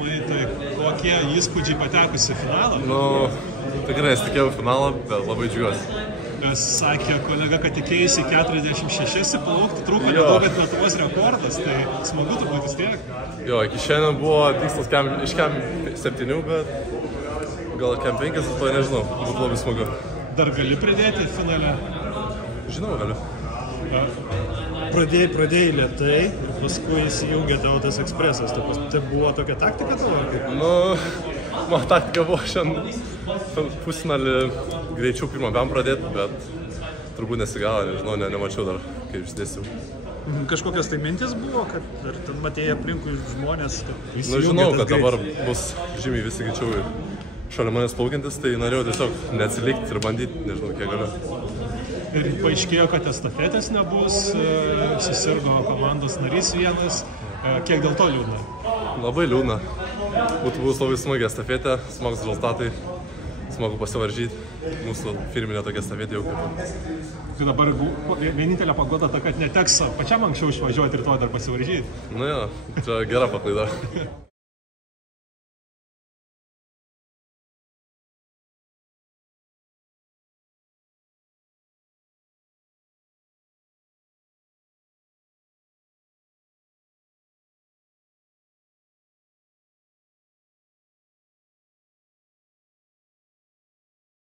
pirmai, tai kokie įspūdžiai patekusi į finalą? Nu, tikrai nesitikėjau finalą, bet labai džiugiuosi. Nes sakė kolega, kad tikėjusi 46 plaukti, trūko nedaug, bet Lietuvos rekordas, tai smagu turbūt vis tiek. Jo, iki šiandien buvo tikslas iš kem 7, bet gal kem 5, to nežinau, būtų labai smagu. Dar gali pridėti finale? Žinau, galiu. Pradėjai lėtai ir paskui įsijungė tavo tas ekspresas. Tai buvo tokia taktika tavo? Nu, mano taktika buvo šiandien pusfinalį greičiau pirmam pradėti, bet turbūt nesigavo, nežinau, nemačiau dar, kaip išdėsiu. Kažkokios tai mintis buvo, kad ar ten matėjai aplinkui žmonės, kad Nu, įsijungė žinau, tas kad dabar bus žymiai visi greičiau ir šalia manęs plaukiantis, tai norėjau tiesiog neatsilikti ir bandyti, nežinau, kiek galiu. Ir paaiškėjo, kad estafetės nebus, susirgo komandos narys vienas. Kiek dėl to liūdna? Labai liūdna. Būtų buvus labai smagi estafetė, smagus rezultatai, smagu pasivaržyti. Mūsų firminė tokia estafetė jau kaip. Tai dabar vienintelė pagoda ta, kad neteks pačiam anksčiau išvažiuoti ir to dar pasivaržyti. Nu jo, čia gera paklaida.